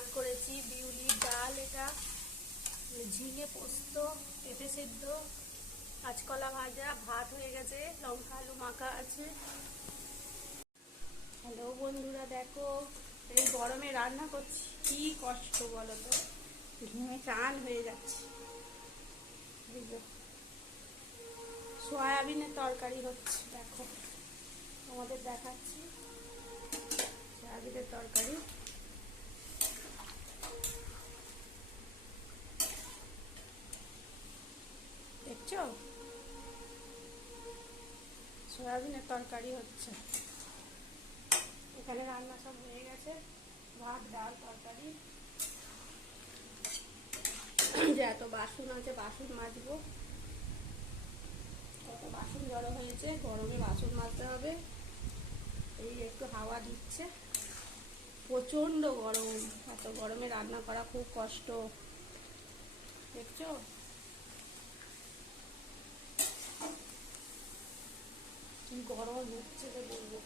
ডাল করেছি বিউলির ডাল এটা, ঝিঙে পোস্ত, পেঁপে সেদ্ধ, কাঁচকলা ভাজা, ভাত হয়ে গেছে, লঙ্কা, আলু মাখা আছে। হ্যালো বন্ধুরা, দেখো এই গরমে রান্না করছি, কি কষ্ট বলো তো ঘেমে চান হয়ে যাচ্ছে। সয়াবিনের তরকারি হচ্ছে, দেখো। তোমাদের দেখাচ্ছি সয়াবিনের তরকারি দেখছ সয়াবিনের তরকারি হচ্ছে। এখানে রান্না সব হয়ে গেছে। ভাত, ডাল, তরকারি। যে এত বাসন আছে, বাসন মাজবো। কত বাসন জড়ো হয়েছে, গরমে বাসন মাজতে হবে। এই একটু হাওয়া দিচ্ছে। প্রচণ্ড গরম। এত গরমে রান্না করা খুব কষ্ট। দেখছ? কি গরম হচ্ছে যে বলব কি তোমাদের